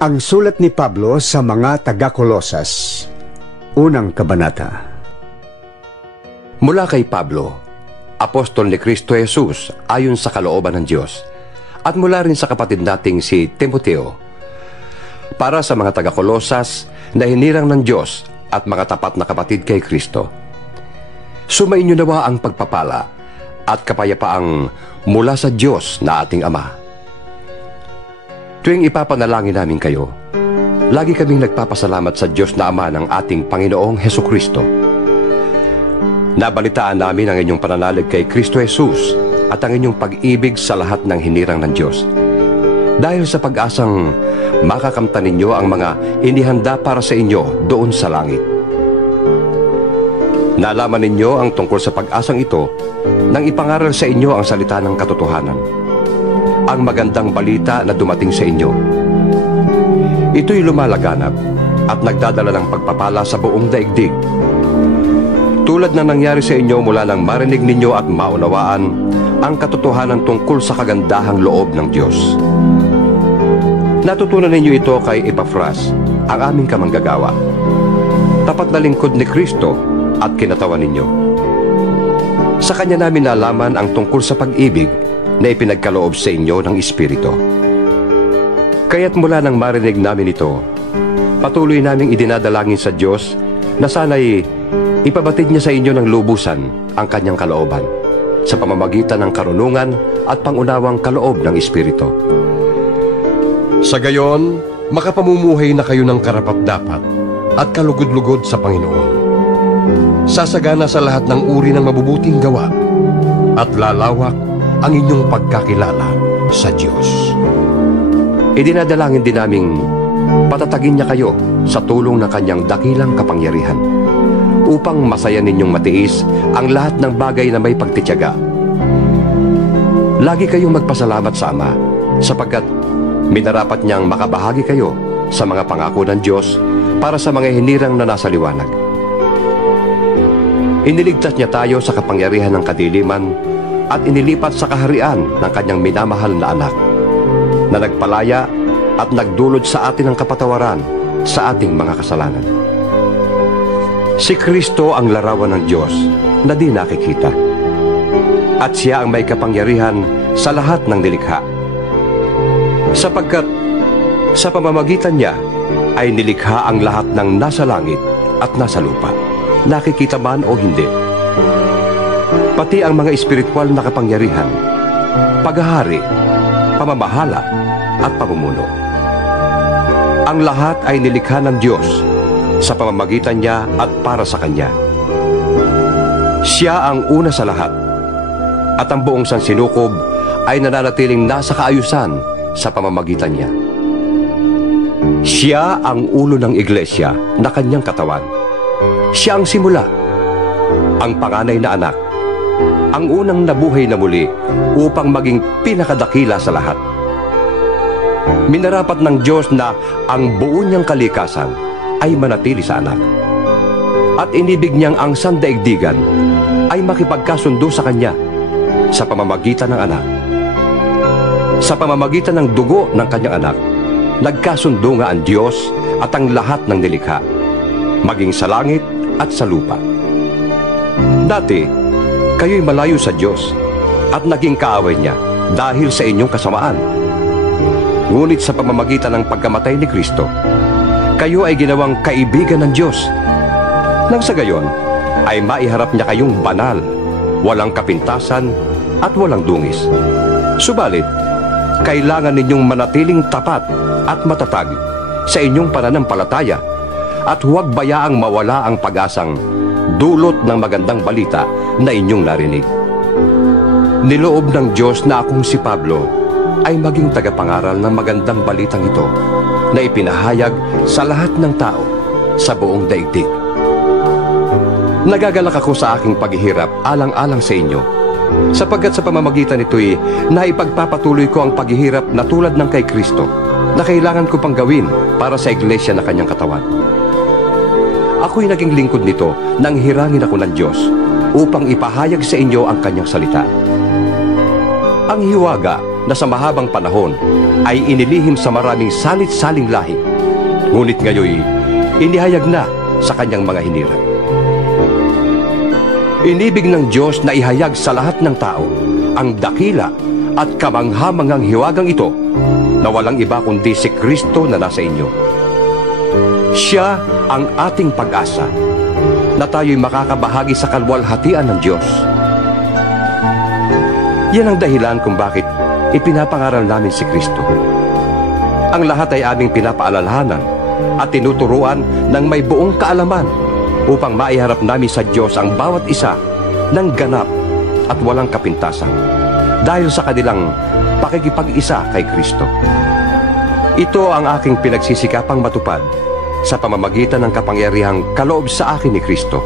Ang sulat ni Pablo sa mga taga-Kolosas. Unang kabanata. Mula kay Pablo, apostol ni Kristo Jesus ayon sa kalooban ng Diyos, at mula rin sa kapatid nating si Timoteo, para sa mga taga-Kolosas na hinirang ng Diyos at mga tapat na kapatid kay Kristo. Sumainyo nawa ang pagpapala at kapayapaang mula sa Diyos na ating Ama. Tuwing ipapanalangin namin kayo, lagi kaming nagpapasalamat sa Diyos na Ama ng ating Panginoong Hesukristo. Nabalitaan namin ang inyong pananalig kay Kristo Jesus at ang inyong pag-ibig sa lahat ng hinirang ng Diyos. Dahil sa pag-asang makakamtan ninyo ang mga inihanda para sa inyo doon sa langit. Nalaman ninyo ang tungkol sa pag-asang ito nang ipangaral sa inyo ang salita ng katotohanan, ang magandang balita na dumating sa inyo. Ito'y lumalaganap at nagdadala ng pagpapala sa buong daigdig. Tulad na nangyari sa inyo mula nang marinig ninyo at maunawaan ang katotohanan tungkol sa kagandahang loob ng Diyos. Natutunan ninyo ito kay Epafras, ang aming kamanggagawa, tapat na lingkod ni Kristo at kinatawan ninyo. Sa kanya namin nalaman ang tungkol sa pag-ibig na ipinagkaloob sa inyo ng Espiritu. Kaya't mula nang marinig namin ito, patuloy naming idinadalangin sa Diyos na sana'y ipabatid niya sa inyo ng lubusan ang kanyang kalooban sa pamamagitan ng karunungan at pangunawang kaloob ng Espiritu. Sa gayon, makapamumuhay na kayo ng karapat-dapat at kalugod-lugod sa Panginoon. Sasagana sa lahat ng uri ng mabubuting gawa at lalawak ang inyong pagkakilala sa Diyos. Idinadalangin din naming patatagin niya kayo sa tulong ng kanyang dakilang kapangyarihan upang masaya ninyong matiis ang lahat ng bagay na may pagtitiyaga. Lagi kayong magpasalamat sa Ama sapagkat minarapat niyang makabahagi kayo sa mga pangako ng Diyos para sa mga hinirang na nasa liwanag. Iniligtas niya tayo sa kapangyarihan ng kadiliman at inilipat sa kaharian ng kanyang minamahal na anak, na nagpalaya at nagdulot sa atin ng kapatawaran sa ating mga kasalanan. Si Kristo ang larawan ng Diyos na di nakikita, at siya ang may kapangyarihan sa lahat ng nilikha. Sapagkat sa pamamagitan niya ay nilikha ang lahat ng nasa langit at nasa lupa, nakikita man o hindi. Pati ang mga espiritual na kapangyarihan, paghahari, pamamahala at pamumuno. Ang lahat ay nilikha ng Diyos sa pamamagitan niya at para sa Kanya. Siya ang una sa lahat, at ang buong sansinukob ay nananatiling nasa kaayusan sa pamamagitan niya. Siya ang ulo ng iglesia na Kanyang katawan. Siya ang simula, ang panganay na anak, ang unang nabuhay na muli upang maging pinakadakila sa lahat. Minarapat ng Diyos na ang buo niyang kalikasan ay manatili sa anak. At inibig niyang ang sandaigdigan ay makipagkasundo sa Kanya sa pamamagitan ng anak. Sa pamamagitan ng dugo ng Kanyang anak, nagkasundo nga ang Diyos at ang lahat ng nilikha, maging sa langit at sa lupa. Dati, kayo'y malayo sa Diyos at naging kaaway niya dahil sa inyong kasamaan. Ngunit sa pamamagitan ng pagkamatay ni Kristo, kayo ay ginawang kaibigan ng Diyos. Nang sa gayon, ay maiharap niya kayong banal, walang kapintasan at walang dungis. Subalit, kailangan ninyong manatiling tapat at matatag sa inyong pananampalataya at huwag bayaang mawala ang pag-asang dulot ng magandang balita na inyong narinig. Niloob ng Diyos na akong si Pablo ay maging tagapangaral ng magandang balitang ito na ipinahayag sa lahat ng tao sa buong daigdig. Nagagalak ako sa aking paghihirap alang-alang sa inyo, sapagkat sa pamamagitan nito'y naipagpapatuloy ko ang paghihirap na tulad ng kay Kristo na kailangan ko pang gawin para sa iglesia na Kanyang katawan. Ako'y naging lingkod nito nang hirangin ako ng Diyos upang ipahayag sa inyo ang Kanyang salita. Ang hiwaga na sa mahabang panahon ay inilihim sa maraming salit-saling lahi, ngunit ngayoy inihayag na sa kanyang mga hinirang. Inibig ng Diyos na ihayag sa lahat ng tao ang dakila at kamangha-manghang hiwagang ito na walang iba kundi si Kristo na nasa inyo. Siya ang ating pag-asa na tayo'y makakabahagi sa kalwalhatian ng Diyos. Yan ang dahilan kung bakit ipinapangaral namin si Kristo. Ang lahat ay aming pinapaalalahanan at tinuturuan ng may buong kaalaman upang maiharap namin sa Diyos ang bawat isa ng ganap at walang kapintasan dahil sa kanilang pakikipag-isa kay Kristo. Ito ang aking pinagsisikapang matupad sa pamamagitan ng kapangyarihang kaloob sa akin ni Kristo